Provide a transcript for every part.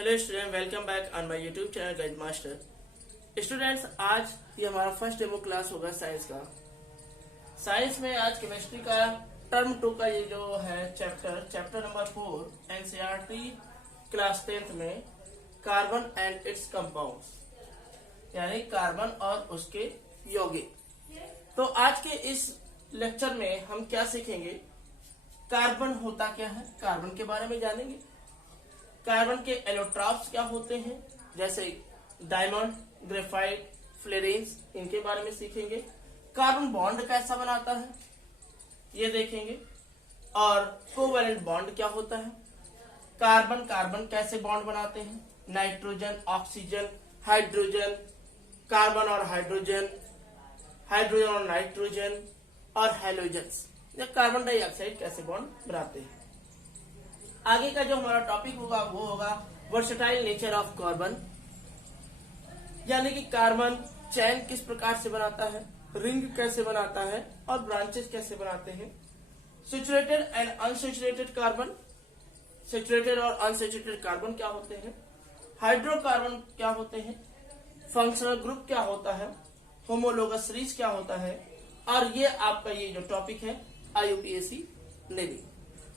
Hello student, welcome back on my YouTube channel guide master. Students, आज ये हमारा first demo class होगा science का। साइंस में आज केमिस्ट्री का टर्म 2 का ये जो है chapter number 4 NCERT class 10th में कार्बन एंड इट्स कंपाउंड्स, यानी कार्बन और उसके यौगिक। तो आज के इस लेक्चर में हम क्या सीखेंगे? कार्बन होता क्या है, कार्बन के बारे में जानेंगे। कार्बन के एलोट्रॉप्स क्या होते हैं, जैसे डायमंड, ग्रेफाइट, फ्लोरीन्स, इनके बारे में सीखेंगे। कार्बन बॉन्ड कैसा बनाता है ये देखेंगे, और कोवैलेंट बॉन्ड क्या होता है। कार्बन कार्बन कैसे बॉन्ड बनाते हैं, नाइट्रोजन, ऑक्सीजन, हाइड्रोजन, कार्बन और हाइड्रोजन, हाइड्रोजन और नाइट्रोजन और हैलोजन्स, या कार्बन डाइऑक्साइड कैसे बॉन्ड बनाते हैं। आगे का जो हमारा टॉपिक होगा वो होगा वर्सेटाइल नेचर ऑफ कार्बन, यानी कि कार्बन चैन किस प्रकार से बनाता है, रिंग कैसे बनाता है और ब्रांचेस कैसे बनाते हैं। Saturated and unsaturated carbon, saturated और अनसैचुरेटेड कार्बन क्या होते हैं, हाइड्रोकार्बन क्या होते हैं, फंक्शनल ग्रुप क्या होता है, होमोलोगस रिंग्स क्या होता है, और ये आपका ये जो टॉपिक है IUPAC नेवी।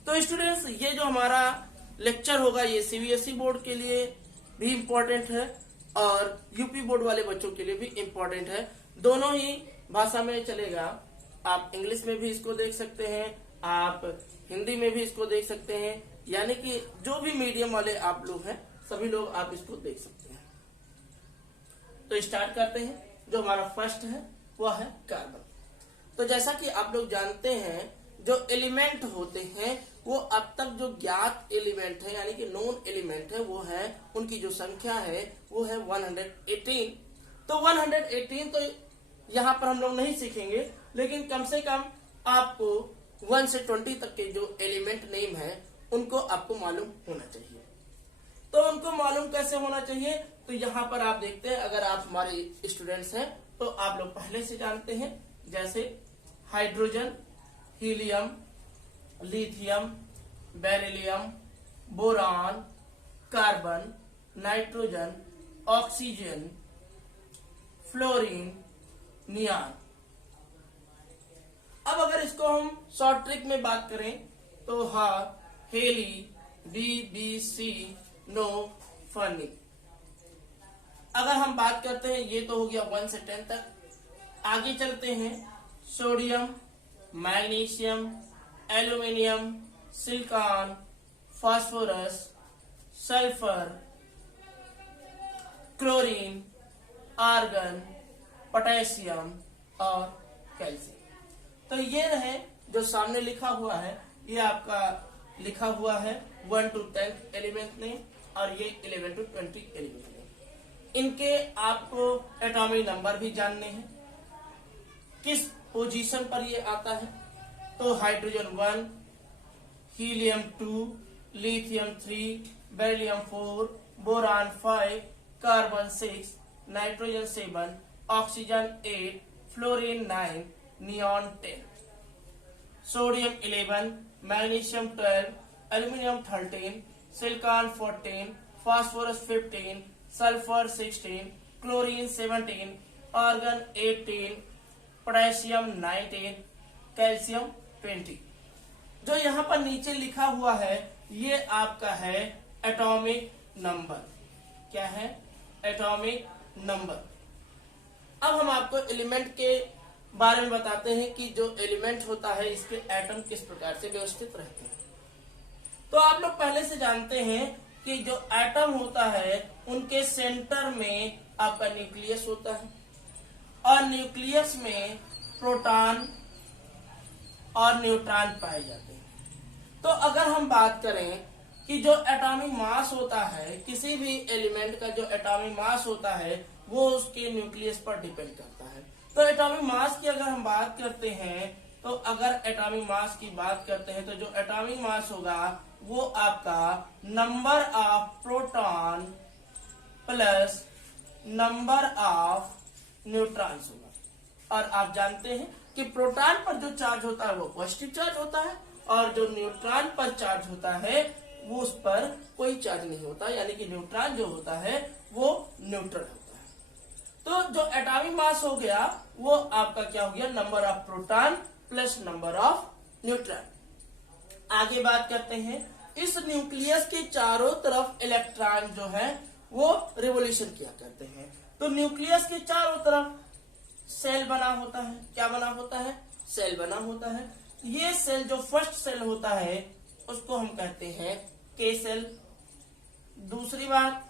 तो स्टूडेंट्स, ये जो हमारा लेक्चर होगा ये CBSE बोर्ड के लिए भी इम्पोर्टेंट है और यूपी बोर्ड वाले बच्चों के लिए भी इम्पोर्टेंट है। दोनों ही भाषा में चलेगा। आप इंग्लिश में भी इसको देख सकते हैं, आप हिंदी में भी इसको देख सकते हैं, यानी कि जो भी मीडियम वाले आप लोग हैं सभी लोग आप इसको देख सकते हैं। तो स्टार्ट करते हैं। जो हमारा फर्स्ट है वह है कार्बन। तो जैसा कि आप लोग जानते हैं, जो एलिमेंट होते हैं वो अब तक जो ज्ञात एलिमेंट है यानी कि नोन एलिमेंट है वो है, उनकी जो संख्या है वो है 118। तो 118 तो यहाँ पर हम लोग नहीं सीखेंगे, लेकिन कम से कम आपको 1 से 20 तक के जो एलिमेंट नेम है उनको आपको मालूम होना चाहिए। तो उनको मालूम कैसे होना चाहिए? तो यहाँ पर आप देखते हैं, अगर आप हमारे स्टूडेंट्स हैं तो आप लोग पहले से जानते हैं, जैसे hydrogen, helium, lithium, beryllium, boron, carbon, nitrogen, oxygen, fluorine, neon. अब अगर इसको हम शॉर्ट ट्रिक में बात करें तो हेली, BBC, नो, फनी। अगर हम बात करते हैं, ये तो हो गया 1 से 10 तक। आगे चलते हैं, sodium, magnesium, aluminium, silicon, phosphorus, sulphur, chlorine, argon, potassium और कैल्शियम। तो ये रहे जो सामने लिखा हुआ है, ये आपका लिखा हुआ है 1 to 10 एलिमेंट ने, और ये 11 to 20 एलिमेंट ने। इनके आपको एटॉमिक नंबर भी जानने हैं, किस पोजीशन पर ये आता है। तो hydrogen 1, helium 2, lithium 3, beryllium 4, boron 5, carbon 6, nitrogen 7, oxygen 8, fluorine 9, neon 10, sodium 11, magnesium 12, aluminium 13, silicon 14, phosphorus 15, sulphur 16, chlorine 17, argon 18, potassium 19, calcium 20। जो यहाँ पर नीचे लिखा हुआ है ये आपका है एटॉमिक नंबर। क्या है? Atomic number. अब हम आपको एलिमेंट के बारे में बताते हैं कि जो एलिमेंट होता है इसके एटम किस प्रकार से व्यवस्थित रहते हैं। तो आप लोग पहले से जानते हैं कि जो एटम होता है उनके सेंटर में आपका न्यूक्लियस होता है, और न्यूक्लियस में प्रोटॉन और न्यूट्रॉन पाए जाते हैं। तो अगर हम बात करें कि जो एटॉमिक मास होता है, किसी भी एलिमेंट का जो एटॉमिक मास होता है वो उसके न्यूक्लियस पर डिपेंड करता है। तो एटॉमिक मास की अगर हम बात करते हैं, तो अगर एटॉमिक मास की बात करते हैं तो जो एटॉमिक मास होगा वो आपका number of proton plus number of neutrons होगा। और आप जानते हैं कि प्रोटॉन पर जो चार्ज होता है वो पॉजिटिव चार्ज होता है, और जो न्यूट्रॉन पर चार्ज होता है वो उस पर कोई चार्ज नहीं होता, यानी कि न्यूट्रॉन जो होता है वो न्यूट्रल होता है। तो जो एटॉमिक मास हो गया वो आपका क्या हो गया, number of proton plus number of neutron. आगे बात करते हैं, इस न्यूक्लियस के चारों तरफ इलेक्ट्रॉन जो है वो रिवोल्यूशन किया करते हैं। तो न्यूक्लियस के चारों तरफ सेल बना होता है, क्या बना होता है, सेल बना होता है। ये सेल जो फर्स्ट सेल होता है उसको हम कहते हैं के सेल। दूसरी बात,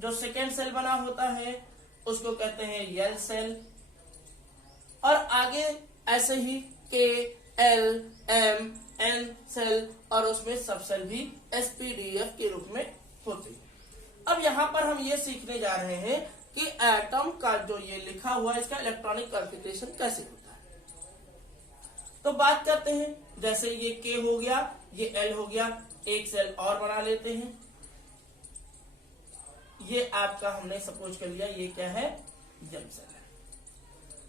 जो सेकेंड सेल बना होता है उसको कहते हैं एल सेल, और आगे ऐसे ही के, एल, एम, एन सेल, और उसमें सब सेल भी एसपीडीएफ के रूप में होते हैं। अब यहाँ पर हम ये सीखने जा रहे हैं कि एटम का जो ये लिखा हुआ है इसका इलेक्ट्रॉनिक कॉन्फ़िगरेशन कैसे होता है। तो बात करते हैं, जैसे ये के हो गया, ये एल हो गया, एक सेल और बना लेते हैं। ये आपका हमने सपोज कर लिया, ये क्या है, एम सेल है।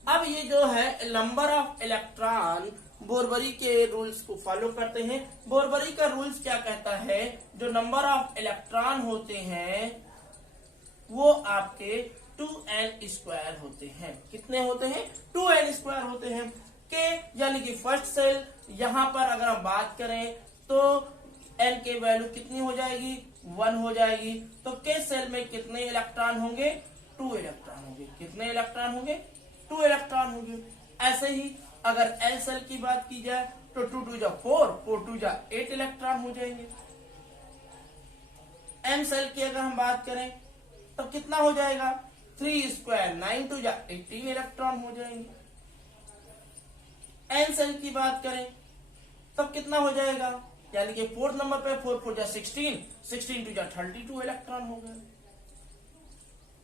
अब ये जो है नंबर ऑफ इलेक्ट्रॉन बोरबरी के रूल्स को फॉलो करते हैं। बोरबरी का रूल्स क्या कहता है, जो नंबर ऑफ इलेक्ट्रॉन होते हैं वो आपके 2n² होते हैं। कितने होते हैं, 2n² होते हैं। के यानी कि फर्स्ट सेल, यहां पर अगर हम बात करें तो n के वैल्यू कितनी हो जाएगी, 1 हो जाएगी। तो के सेल में कितने इलेक्ट्रॉन होंगे, 2 इलेक्ट्रॉन होंगे। कितने इलेक्ट्रॉन होंगे, 2 इलेक्ट्रॉन होंगे। ऐसे ही अगर एल सेल की बात की जाए तो 2 2 जा 4, 4 2 जा 8 इलेक्ट्रॉन हो जाएंगे। एम सेल की अगर हम बात करें तो कितना हो जाएगा, 3² 9 2 जा 18 इलेक्ट्रॉन हो जाएंगे। एन सेल की बात करें तो कितना हो जाएगा, यानी कि फोर्थ नंबर पे 4 4 जा 16, 16 2 जा 32 इलेक्ट्रॉन हो गए।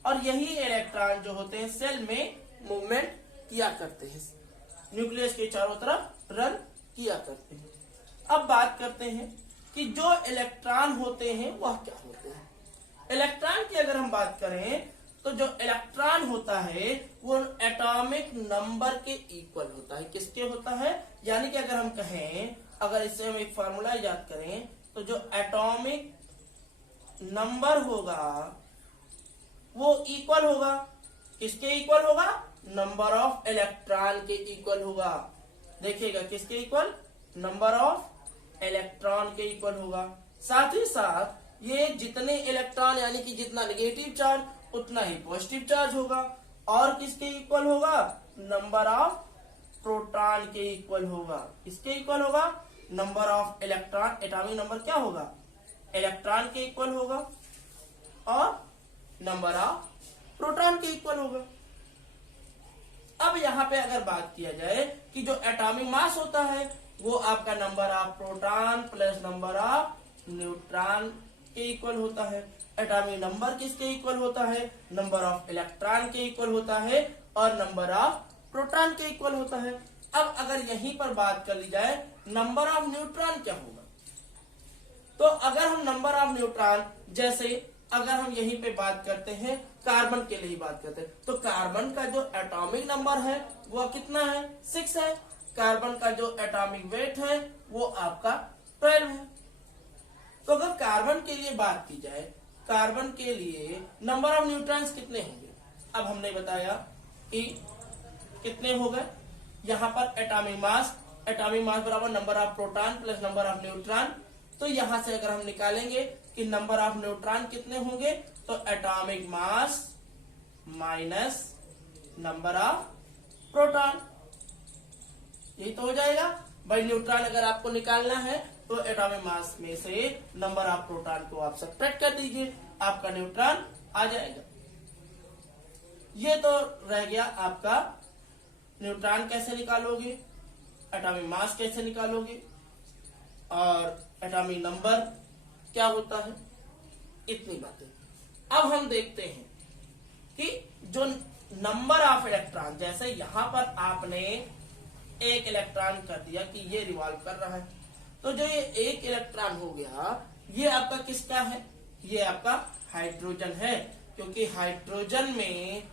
और यही इलेक्ट्रॉन जो होते हैं सेल में मूवमेंट किया करते हैं, न्यूक्लियस के चारों तरफ रन किया करते हैं। अब बात करते हैं कि जो इलेक्ट्रॉन होते हैं वह क्या होते हैं। इलेक्ट्रॉन की अगर हम बात करें तो जो इलेक्ट्रॉन होता है वो एटॉमिक नंबर के इक्वल होता है। किसके होता है, यानी कि अगर हम कहें, अगर इससे हम एक फार्मूला याद करें तो जो एटॉमिक नंबर होगा वो इक्वल होगा, किसके इक्वल होगा, नंबर ऑफ इलेक्ट्रॉन के इक्वल होगा। देखिएगा किसके इक्वल, नंबर ऑफ इलेक्ट्रॉन के इक्वल होगा। साथ ही साथ ये जितने इलेक्ट्रॉन यानी कि जितना नेगेटिव चार्ज उतना ही पॉजिटिव चार्ज होगा। और किसके इक्वल होगा, नंबर ऑफ प्रोटॉन के इक्वल होगा। किसके इक्वल होगा, number of electron, atomic number क्या होगा, इलेक्ट्रॉन के इक्वल होगा, और नंबर ऑफ प्रोटॉन के इक्वल होगा। अब यहाँ पे अगर बात किया जाए कि जो एटॉमिक मास होता है वो आपका number of proton plus number of neutron के इक्वल होता है। एटॉमिक नंबर किसके इक्वल होता है, नंबर ऑफ इलेक्ट्रॉन के इक्वल होता है, और नंबर ऑफ प्रोटॉन के इक्वल होता है। अब अगर यहीं पर बात कर ली जाए नंबर ऑफ न्यूट्रॉन क्या होगा, तो अगर हम नंबर ऑफ न्यूट्रॉन, जैसे अगर हम यहीं पे बात करते हैं कार्बन के लिए ही बात करते हैं, तो कार्बन का जो एटॉमिक नंबर है वो कितना है, 6 है। कार्बन का जो एटॉमिक वेट है वो आपका 12 है। तो अगर कार्बन के लिए बात की जाए, कार्बन के लिए नंबर ऑफ न्यूट्रॉन्स कितने होंगे, अब हमने बताया कि कितने हो गए, यहाँ पर एटॉमिक मास बराबर number of proton plus number of neutron. तो यहां से अगर हम निकालेंगे कि नंबर ऑफ न्यूट्रॉन कितने होंगे, तो atomic mass minus number of proton, यही तो हो जाएगा भाई। न्यूट्रॉन अगर आपको निकालना है तो एटॉमिक मास में से नंबर ऑफ प्रोटॉन को आप सब्ट्रैक्ट कर दीजिए, आपका न्यूट्रॉन आ जाएगा। ये तो रह गया आपका न्यूट्रॉन कैसे निकालोगे, एटॉमिक मास कैसे निकालोगे, और एटॉमिक नंबर क्या होता है, इतनी बातें। अब हम देखते हैं कि जो नंबर ऑफ इलेक्ट्रॉन, जैसे यहां पर आपने एक इलेक्ट्रॉन कर दिया कि ये रिवॉल्व कर रहा है, तो जो ये एक इलेक्ट्रॉन हो गया ये आपका किसका है, ये आपका हाइड्रोजन है। क्योंकि हाइड्रोजन में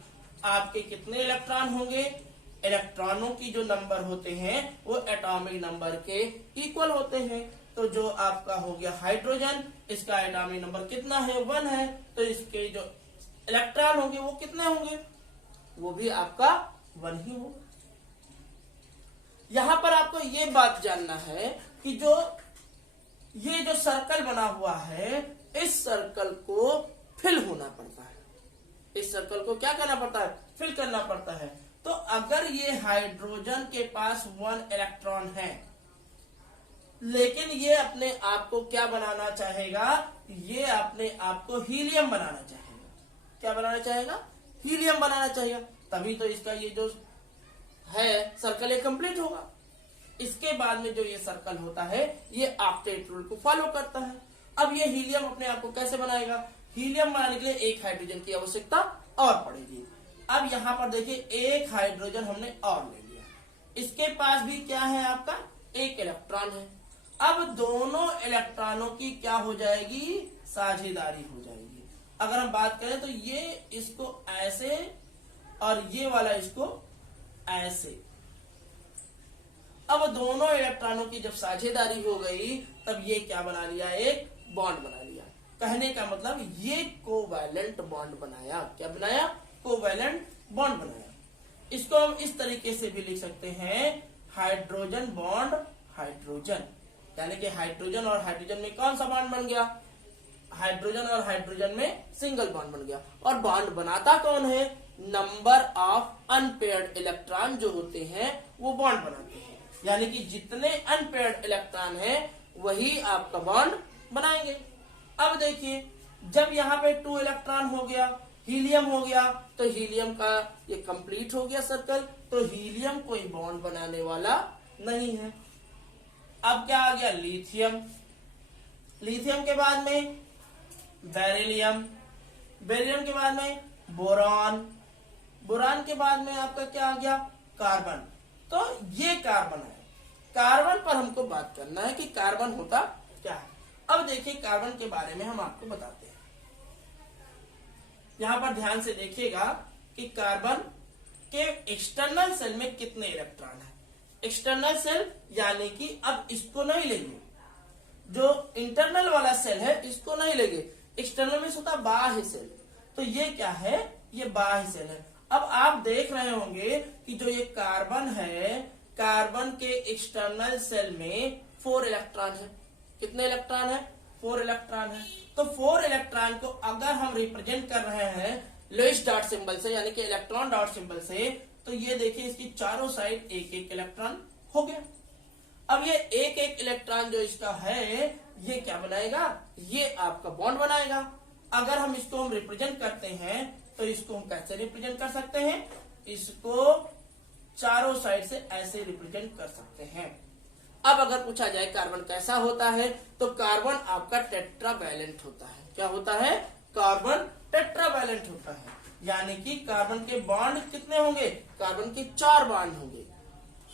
आपके कितने इलेक्ट्रॉन होंगे, इलेक्ट्रॉनों की जो नंबर होते हैं वो एटॉमिक नंबर के इक्वल होते हैं। तो जो आपका हो गया हाइड्रोजन, इसका एटॉमिक नंबर कितना है, 1 है, तो इसके जो इलेक्ट्रॉन होंगे वो कितने होंगे, वो भी आपका 1 ही होगा। यहां पर आपको ये बात जानना है कि ये जो सर्कल बना हुआ है, इस सर्कल को फिल होना पड़ता है। इस सर्कल को क्या करना पड़ता है, फिल करना पड़ता है। तो अगर ये हाइड्रोजन के पास 1 इलेक्ट्रॉन है, लेकिन ये अपने आप को क्या बनाना चाहेगा, ये अपने आप को हीलियम बनाना चाहेगा। क्या बनाना चाहेगा, हीलियम बनाना चाहेगा, तभी तो इसका ये जो है सर्कल ये कंप्लीट होगा। इसके बाद में जो ये सर्कल होता है ये ऑक्टेट रूल को फॉलो करता है। अब ये हीलियम अपने आप को कैसे बनाएगा, हीलियम बनाने के लिए एक हाइड्रोजन की आवश्यकता और पड़ेगी। अब यहां पर देखिए एक हाइड्रोजन हमने और ले लिया, इसके पास भी क्या है, आपका एक इलेक्ट्रॉन है। अब दोनों इलेक्ट्रॉनों की क्या हो जाएगी, साझेदारी हो जाएगी। अगर हम बात करें तो ये इसको ऐसे और ये वाला इसको ऐसे। अब दोनों इलेक्ट्रॉनों की जब साझेदारी हो गई तब ये क्या बना लिया, एक बॉन्ड बना लिया। कहने का मतलब ये कोवैलेंट बॉन्ड बनाया। क्या बनाया, कोवैलेंट बॉन्ड बनाया। इसको हम इस तरीके से भी लिख सकते हैं, हाइड्रोजन बॉन्ड हाइड्रोजन, यानी कि हाइड्रोजन और हाइड्रोजन में कौन सा बॉन्ड बन गया, हाइड्रोजन और हाइड्रोजन में सिंगल बॉन्ड बन गया। और बॉन्ड बनाता कौन है, नंबर ऑफ अनपेयर्ड इलेक्ट्रॉन जो होते हैं वो बॉन्ड बनाते हैं। यानी कि जितने अनपेयर्ड इलेक्ट्रॉन हैं वही आपका बॉन्ड बनाएंगे। अब देखिए जब यहाँ पे 2 इलेक्ट्रॉन हो गया, हीलियम हो गया, तो हीलियम का ये कंप्लीट हो गया सर्कल, तो हीलियम कोई बॉन्ड बनाने वाला नहीं है। अब क्या आ गया, लिथियम। लिथियम के बाद में बेरिलियम, बेरिलियम के बाद में बोरॉन, बोरॉन के बाद में आपका क्या आ गया, कार्बन। तो ये कार्बन है। कार्बन पर हमको बात करना है कि कार्बन होता क्या है। अब देखिए कार्बन के बारे में हम आपको बताते हैं। यहां पर ध्यान से देखिएगा कि कार्बन के एक्सटर्नल सेल में कितने इलेक्ट्रॉन है। एक्सटर्नल सेल यानी कि अब इसको नहीं लेंगे, जो इंटरनल वाला सेल है इसको नहीं लेंगे। एक्सटर्नल में होता बाह्य सेल, तो ये क्या है, ये बाह्य सेल है। अब आप देख रहे होंगे कि जो ये कार्बन है, कार्बन के एक्सटर्नल सेल में 4 इलेक्ट्रॉन है। कितने इलेक्ट्रॉन है, 4 इलेक्ट्रॉन है। तो 4 इलेक्ट्रॉन को अगर हम रिप्रेजेंट कर रहे हैं लुईस डॉट सिंबल से, यानी कि इलेक्ट्रॉन डॉट सिंबल से, तो ये देखिए इसकी चारों साइड एक एक इलेक्ट्रॉन हो गया। अब ये एक एक इलेक्ट्रॉन जो इसका है ये क्या बनाएगा, ये आपका बॉन्ड बनाएगा। अगर हम इसको हम रिप्रेजेंट करते हैं तो इसको हम कैसे रिप्रेजेंट कर सकते हैं, इसको चारों साइड से ऐसे रिप्रेजेंट कर सकते हैं। अब अगर पूछा जाए कार्बन कैसा होता है, तो कार्बन आपका टेट्रावैलेंट होता है। क्या होता है, कार्बन टेट्रावैलेंट होता है। यानी कि कार्बन के बॉन्ड कितने होंगे, कार्बन के 4 बॉन्ड होंगे।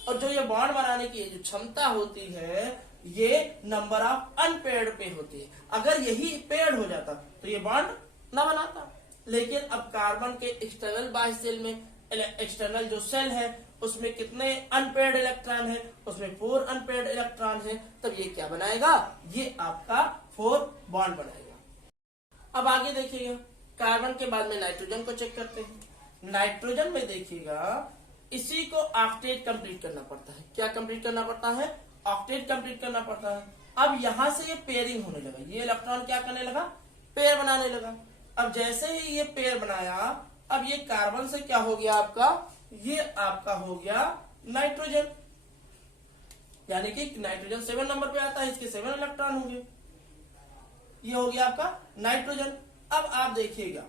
और जो ये बॉन्ड बनाने की जो क्षमता होती है ये नंबर ऑफ अनपेयर्ड पे होती है। अगर यही पेयर्ड हो जाता तो ये बॉन्ड ना बनाता। लेकिन अब कार्बन के एक्सटर्नल बाह्य सेल में, एक्सटर्नल जो सेल है उसमें कितने अनपेयर्ड इलेक्ट्रॉन है, उसमें 4 अनपेयर्ड इलेक्ट्रॉन है। तब ये क्या बनाएगा, ये आपका 4 बॉन्ड बनाएगा। अब आगे देखिएगा, कार्बन के बाद में नाइट्रोजन को चेक करते हैं। नाइट्रोजन में देखिएगा इसी को ऑक्टेट कंप्लीट करना पड़ता है। क्या कंप्लीट करना पड़ता है, ऑक्टेट कंप्लीट करना पड़ता है। अब यहां से ये पेयरिंग होने लगा, ये इलेक्ट्रॉन क्या करने लगा, पेयर बनाने लगा। अब जैसे ही ये पेयर बनाया, अब ये कार्बन से क्या हो गया आपका, ये आपका हो गया नाइट्रोजन। यानी कि नाइट्रोजन 7 नंबर पे आता है, इसके 7 इलेक्ट्रॉन होंगे। ये हो गया आपका नाइट्रोजन। अब आप देखिएगा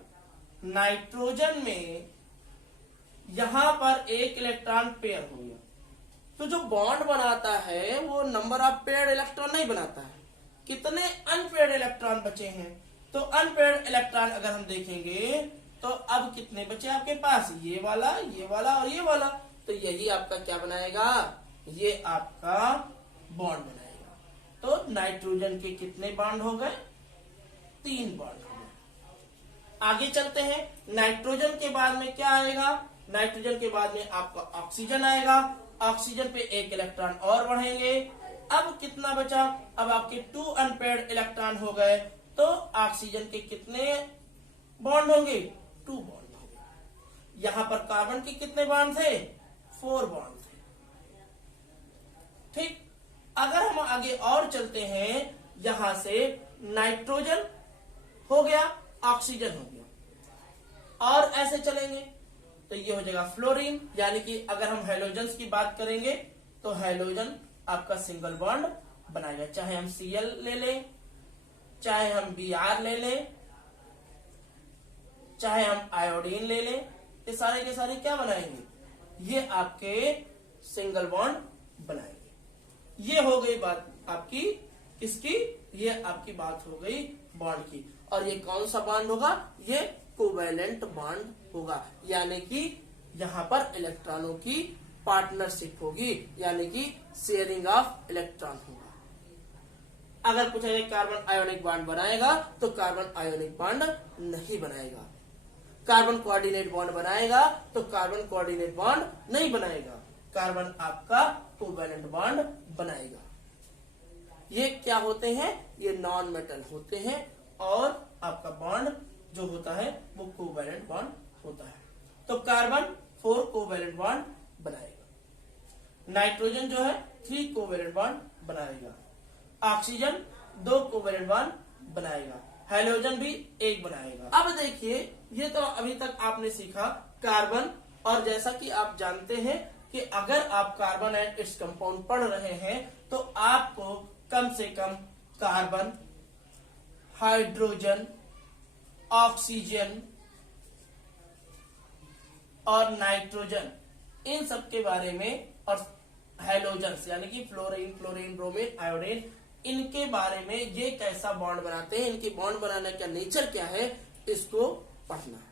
नाइट्रोजन में यहां पर एक इलेक्ट्रॉन पेयर हो गया, तो जो बॉन्ड बनाता है वो नंबर ऑफ पेयर्ड इलेक्ट्रॉन नहीं बनाता है। कितने अनपेयर्ड इलेक्ट्रॉन बचे हैं, तो अनपेयर्ड इलेक्ट्रॉन अगर हम देखेंगे तो अब कितने बचे आपके पास, ये वाला और ये वाला। तो यही आपका क्या बनाएगा, ये आपका बॉन्ड बनाएगा। तो नाइट्रोजन के कितने बॉन्ड हो गए, 3 बॉन्ड हो गए। आगे चलते हैं, नाइट्रोजन के बाद में क्या आएगा, नाइट्रोजन के बाद में आपका ऑक्सीजन आएगा। ऑक्सीजन पे एक इलेक्ट्रॉन और बढ़ेंगे, अब कितना बचा, अब आपके 2 अनपेयर्ड इलेक्ट्रॉन हो गए, तो ऑक्सीजन के कितने बॉन्ड होंगे, 2 बॉन्ड होंगे। यहां पर कार्बन के कितने बॉन्ड थे, 4 बॉन्ड थे। ठीक, अगर हम आगे और चलते हैं, यहां से नाइट्रोजन हो गया, ऑक्सीजन हो गया, और ऐसे चलेंगे तो ये हो जाएगा फ्लोरीन। यानी कि अगर हम हेलोजन्स की बात करेंगे तो हेलोजन आपका सिंगल बॉन्ड बनाएगा, चाहे हम Cl ले लें, चाहे हम Br ले लें, चाहे हम आयोडीन ले लें, ये सारे के सारे क्या बनाएंगे, ये आपके सिंगल बॉन्ड बनाएंगे। ये हो गई बात आपकी किसकी, ये आपकी बात हो गई बॉन्ड की। और ये कौन सा बॉन्ड होगा, ये कोवैलेंट बॉन्ड होगा, यानी कि यहां पर इलेक्ट्रॉनों की पार्टनरशिप होगी, यानी कि शेयरिंग ऑफ इलेक्ट्रॉन होगा। अगर पूछा जाए कार्बन आयोनिक बॉन्ड बनाएगा तो कार्बन आयोनिक बॉन्ड नहीं बनाएगा। कार्बन कोऑर्डिनेट बॉन्ड बनाएगा तो कार्बन कोऑर्डिनेट बॉन्ड नहीं बनाएगा। कार्बन आपका कोवैलेंट बॉन्ड बनाएगा। ये क्या होते हैं, ये नॉन मेटल होते हैं, और आपका बॉन्ड जो होता है वो कोवैलेंट बॉन्ड होता है। तो कार्बन 4 कोवैलेंट बॉन्ड बनाएगा, नाइट्रोजन जो है 3 कोवैलेंट बॉन्ड बनाएगा, ऑक्सीजन 2 कोवैलेंट बॉन्ड बनाएगा, हेलोजन भी 1 बनाएगा। अब देखिए, ये तो अभी तक आपने सीखा कार्बन, और जैसा कि आप जानते हैं कि अगर आप कार्बन एंड इट्स कंपाउंड पढ़ रहे हैं तो आपको कम से कम कार्बन, हाइड्रोजन, ऑक्सीजन और नाइट्रोजन, इन सब के बारे में, और हेलोजन्स यानी कि फ्लोरीन, क्लोरीन, ब्रोमीन, आयोडीन, इनके बारे में, ये कैसा बॉन्ड बनाते हैं, इनके बॉन्ड बनाने का नेचर क्या है, इसको पढ़ना है।